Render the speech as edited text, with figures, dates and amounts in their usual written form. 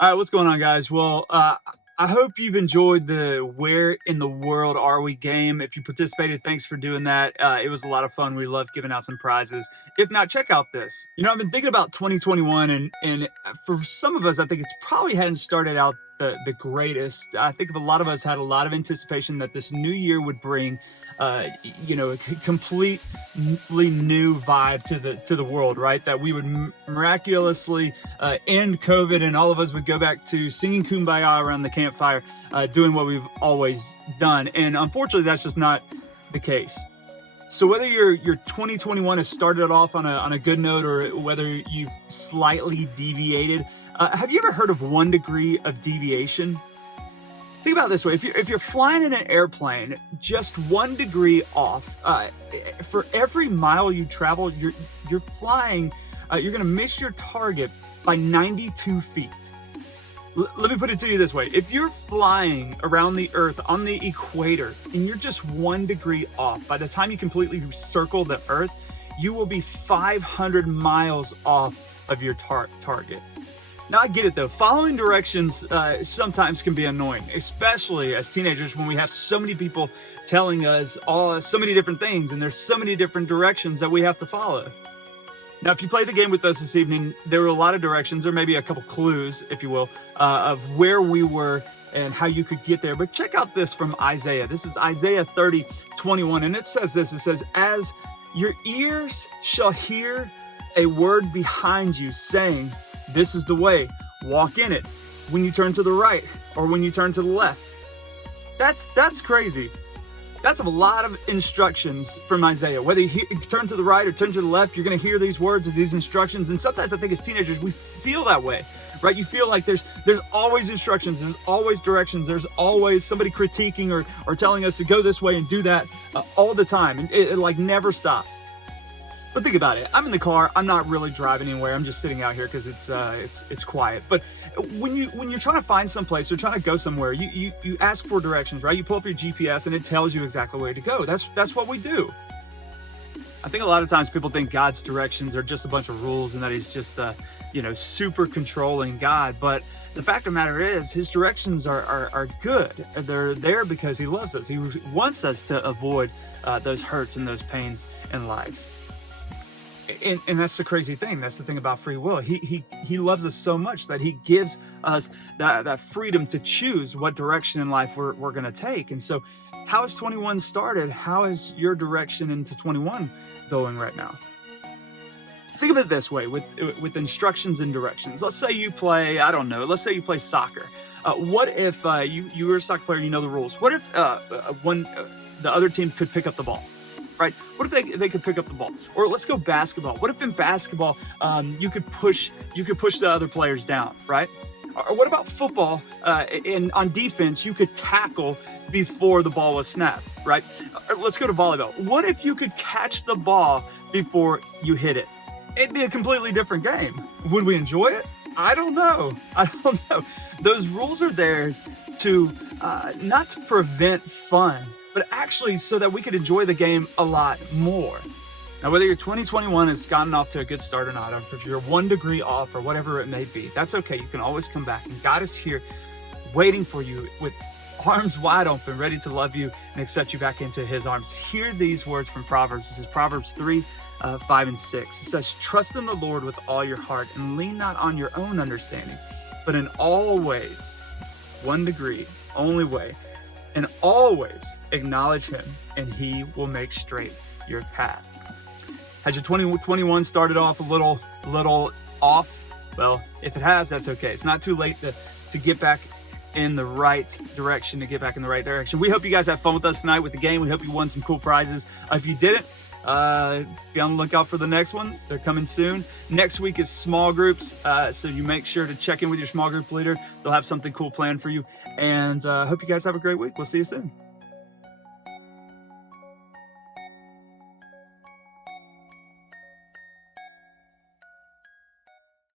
All right, what's going on, guys? Well, I hope you've enjoyed the Where in the World Are We game. If you participated, thanks for doing that. It was a lot of fun. We loved giving out some prizes. If not, check out this. I've been thinking about 2021, and for some of us, I think it's probably hadn't started out the greatest. I think a lot of us had a lot of anticipation that this new year would bring, a completely new vibe to the world, right? That we would miraculously end COVID, and all of us would go back to singing Kumbaya around the campfire, doing what we've always done. And unfortunately, that's just not the case. So whether your 2021 has started off on a good note, or whether you've slightly deviated, have you ever heard of 1 degree of deviation? Think about it this way: if you're flying in an airplane, just 1 degree off, for every mile you travel, you're flying, you're going to miss your target by 92 feet. Let me put it to you this way: if you're flying around the Earth on the equator and you're just 1 degree off, by the time you completely circle the Earth, you will be 500 miles off of your target. Now, I get it though. Following directions sometimes can be annoying, especially as teenagers, when we have so many people telling us so many different things, and there's so many different directions that we have to follow. Now, if you play the game with us this evening, there were a lot of directions, or maybe a couple clues, if you will, of where we were and how you could get there. But check out this from Isaiah. This is Isaiah 30:21, and it says this. It says, "As your ears shall hear a word behind you saying, 'This is the way, walk in it,' when you turn to the right or when you turn to the left." That's crazy. That's a lot of instructions from Isaiah. Whether you turn to the right or turn to the left, you're going to hear these words or these instructions. And sometimes I think as teenagers, we feel that way, right? You feel like there's always instructions, there's always directions, there's always somebody critiquing or telling us to go this way and do that all the time. And it like never stops. But think about it. I'm in the car. I'm not really driving anywhere. I'm just sitting out here because it's quiet. But when you're trying to find some place or trying to go somewhere, you ask for directions, right? You pull up your GPS and it tells you exactly where to go. That's what we do. I think a lot of times people think God's directions are just a bunch of rules and that He's just super controlling God. But the fact of the matter is, His directions are good. They're there because He loves us. He wants us to avoid those hurts and those pains in life. And that's the crazy thing. That's the thing about free will. He loves us so much that He gives us that freedom to choose what direction in life we're going to take. And so, how has 21 started? How is your direction into 21 going right now? Think of it this way: with instructions and directions. Let's say you play, I don't know, let's say you play soccer. What if you were a soccer player, you know the rules? What if the other team could pick up the ball? Right? What if they could pick up the ball? Or let's go basketball. What if in basketball you could push the other players down, right? Or what about football? On defense, you could tackle before the ball was snapped, right? Or let's go to volleyball. What if you could catch the ball before you hit it? It'd be a completely different game. Would we enjoy it? I don't know. Those rules are there to not to prevent fun, but actually so that we could enjoy the game a lot more. Now, whether your 2021 has gotten off to a good start or not, or if you're 1 degree off or whatever it may be, that's okay. You can always come back, and God is here waiting for you with arms wide open, ready to love you and accept you back into His arms. Hear these words from Proverbs. This is Proverbs 3, 5 and 6. It says, "Trust in the Lord with all your heart and lean not on your own understanding, but in all ways," 1 degree, only way, "and always acknowledge Him, and He will make straight your paths." Has your 2021 started off a little off? Well, if it has, that's okay. It's not too late to get back in the right direction, We hope you guys have fun with us tonight with the game. We hope you won some cool prizes. If you didn't, be on the lookout for the next one. They're coming soon. Next week is small groups, so you make sure to check in with your small group leader. They'll have something cool planned for you. And hope you guys have a great week. We'll see you soon.